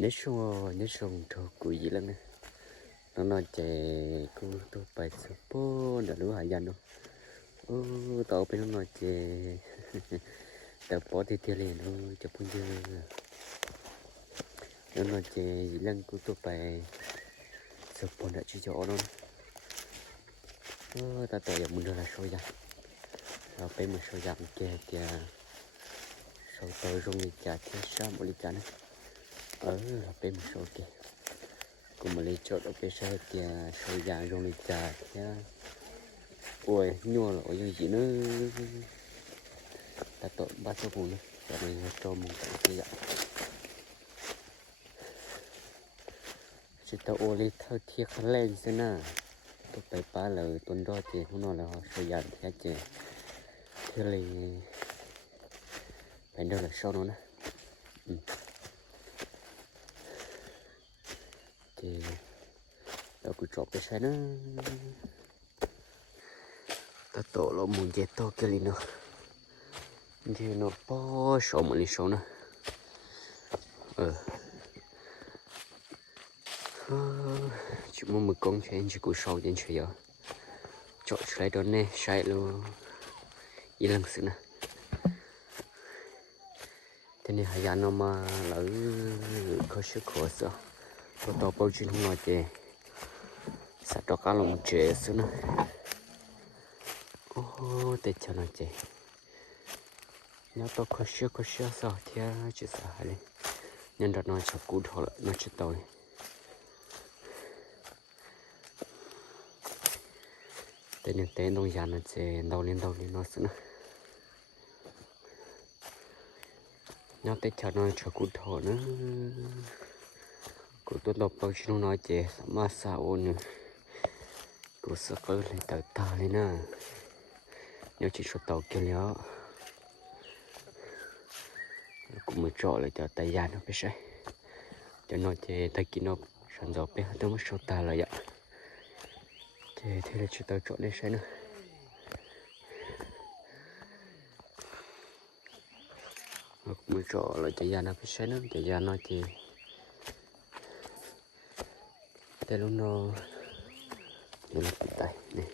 Nation to Guilan. No, not a good to by support the Luayano. Oh, the open not the body telling the Punja. No, not a young good to by support that you on. Oh, that I am going to show you. I'll pay my show you get ya. So, tôi dùng lịch trả thế sao một lịch trả này bên một số kìa cùng một lịch chốt ở bên sau kìa số dạng dùng lịch trả thế ôi nhua là ôi gì nữa ta tội bắt số cùng nữa cho nên cho một cái kia dạng chỉ tao ôi lịch thơ thiệt lên xem nè tôi phải phá lời tuần đó thì không nói là họ số dạng thế chứ thế là phải đâu là sau đó nè thì đâu cứ chọc cái xe nữa ta tổ lo muốn chết to cái gì nữa thì nó bỏ số một lý số nữa chỉ muốn một con chuyện chỉ cứ sau đến chơi giờ chọn lại đó nè sai luôn ý lăng sự nè thế này hay nó mà lỡ có sức khỏe sao có tao bao nhiêu không nói gì sao đó cả lòng trẻ xíu nữa ô để cho nó chị nhớ tao có sức sao thì chỉ sao hay nhân đó nó chọc cút họ nó chết tôi để những tên đông già nó sẽ đau lên nó xíu nữa nhớ tới cho nó chọc cút họ nữa cô tôi đọc bao nhiêu nói chị mà sao nữa cô sợ cơ lại tới ta lên nè nhớ chỉ số tàu kia nhớ cũng mới trọ lại cho tay gian nó biết sai cho nó chị tay kia nó sản dọc biết tôi mới số ta là vậy thế là chỉ tàu trọ đây sai nữa cũng mới trọ lại tay gian nó biết sai nữa tay gian nó chịแต่ลุงnóนี่มันติดtayนี่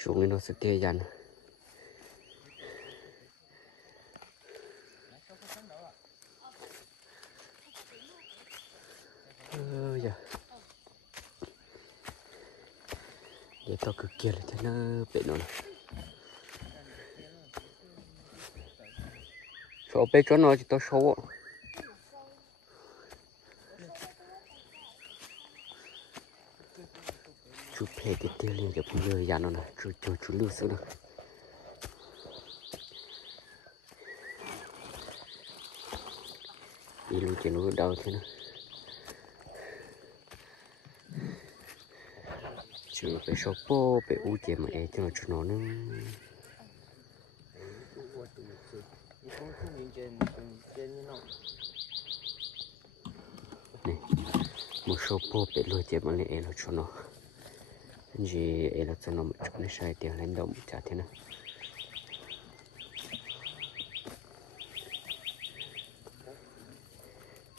สูงนี่nó sẽ tê dần giờ để tao cứ kia là thế nó bị nó số bé cho nó chỉ tao số chú phê thì tiêu liền cho bây giờ dàn nó nè chú lưu xuống nè đi lưu chuyện nó đau thế nè chú phải số po phải u chuyện mà cho nó cho nó nữa này một số po phải lưu chuyện mà lại nó cho nó gì là cho nó một chút nó sai tiền lên động trả thế nào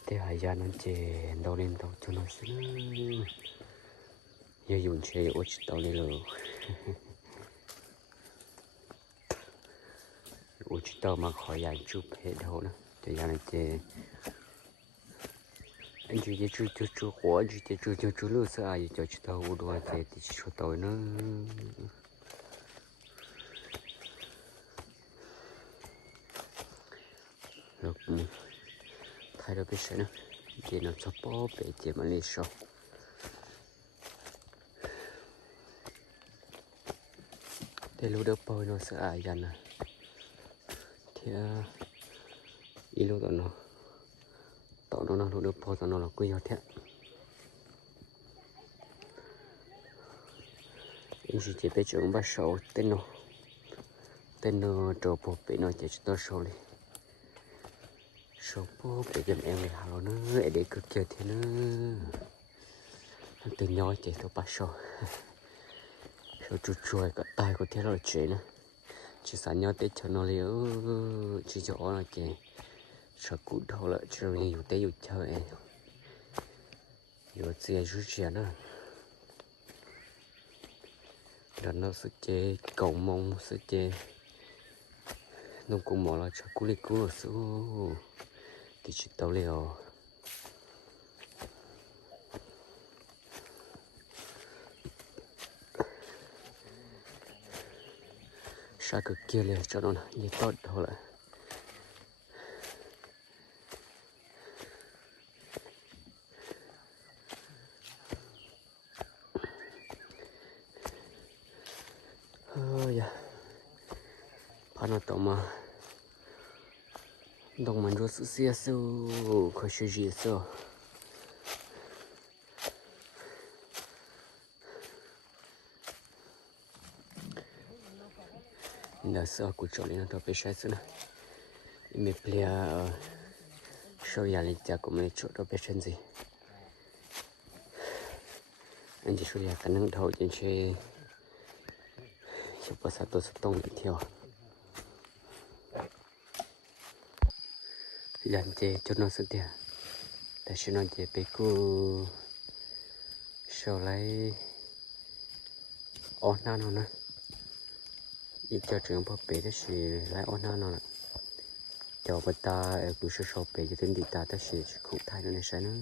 thế hay ra nó chè đâu lên đâu cho nó xíu giờ dùng chè ôi tao đi rồi ôi tao mà khỏi dàn chụp hết đâu nữa thì ra nó chè anh chú của chú lưu sợ ai cho chú tao đùa thì chú tao nó được thay đổi cái nữa thì nó cho bó về chỉ mà lấy số để lưu được bao nó sợ ai dần à thì ý lưu tao nó tao nó lưu được bao tao nó là quy nhau thế anh chỉ biết chừng bắt số tên nó trộn bộ bị nó chỉ cho số đi số bộ bị giùm em này hào nữa để cực kỳ thế nữa anh từ nhỏ chỉ tôi bắt số chuối cả tay của thế rồi chuyện nữa chỉ sản nhau tết cho nó liều chỉ cho nó chỉ 小骨头了，这里有得有条哎，有这些些呢。然后是这狗毛是这，弄狗毛了，小骨里骨了是哦，第几道了？啥个给了？这种呢，也到头了。哎呀，怕那到嘛，动มันรู้สึกเสียสู้ขอช่วยจีสู้那是我找你那头被晒死了，没不了，手压力加我们做到被身子，อันที่สุดอยากกันนั่งเท่าจนช่วยภาษาตัวสตองอีกเที่ยวยันเจจนนอนสุดเดียแต่ฉันนอนเจไปกูโชว์ไลออนหน้านอนนะอีกเจ้าถึงพอเปได้สิไลออนหน้านอนละเจ้าปตากูโชว์เปจะถึงดีตาแต่สิของไทยนั่นใช่นะ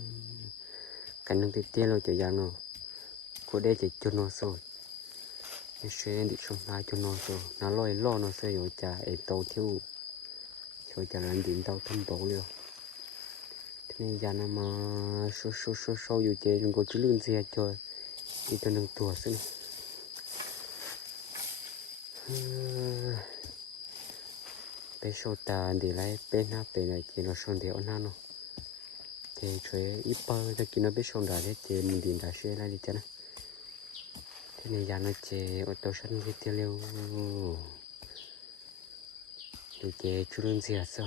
กันนั่งติดเตี้ยเราจะยังเนาะกูได้จะจนนอนสุดนี่เชื่อดิชงนายจนนอนสุดน่าลอยล่อนอนเสียอยู่จะไอโตเที่ยวช่วยจะรันดินเต้าทั้งโตเลยทีนี้ยานามาโชอยู่เจจนกูจะลื่นเสียจอยอีกตัวหนึ่งตัวซึ่งไปโชว์ตาดีไรเป็นหน้าเป็นอะไรกินเราชนเดียวหน้าเนาะเจช่วยอีเปอร์จะกินเราไปชนได้เจมีดินได้ช่วยอะไรดีจ้ะนะทีนี้ยานาเจอตัวฉันที่เที่ยวอยู่เจจุลื่นเสียซะ